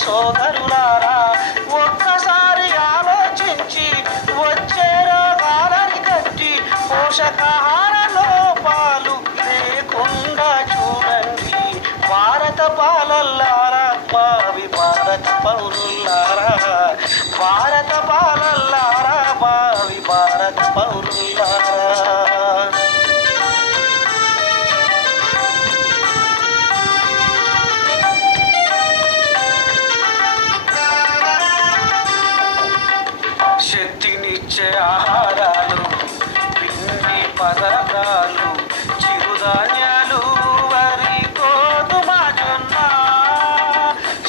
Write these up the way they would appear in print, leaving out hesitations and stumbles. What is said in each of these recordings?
సోదరులారా ఒక్కసారి ఆలోచించి వచ్చే రోగాలని కట్టి పోషకాహార లోపాలు లేకుండా చూడండి. భారత పాలల్లారా భావి భారత పౌరులారా, భారత పాలల్లారా భావి భారత పౌరులారా. శక్తినిచ్చే ఆహారాలు, పిండి పదార్థాలు, చిరుధాన్యాలు, వరి, గోధుమ, జొన్న.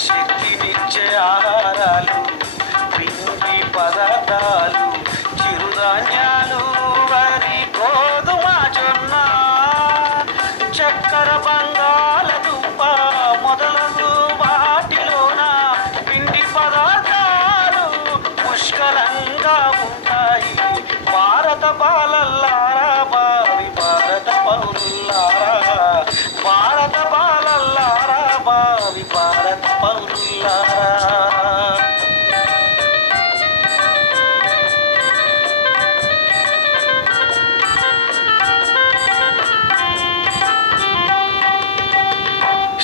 శక్తినిచ్చే ఆహారాలు, పిండి పదార్థాలు, చిరుధాన్యాలు, వరి, గోధుమ, జొన్న. చక్కెర, బంగాళదుంప మొదలగు వాటిలోన పిండి పదార్థాలు పుష్కలంగా ఉంటాయి. భారత పాలల్లారా భావి భారత పౌరులారా, భారత పాలల్లారా భావి భారత పౌరులారా.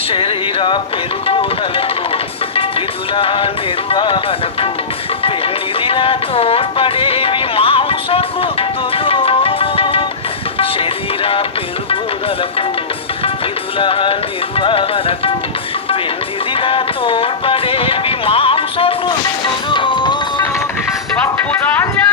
శరీర పెరుగుదలకు, విధుల నిర్వహణకు పెన్నిదిలా తోడ్పడేవి మాంసకృత్తులు. శరీర పెరుగుదలకు, విధుల నిర్వహణకు పెన్నిదిలా తోడ్పడేవి మాంసకృత్తులు. పప్పు ధాన్య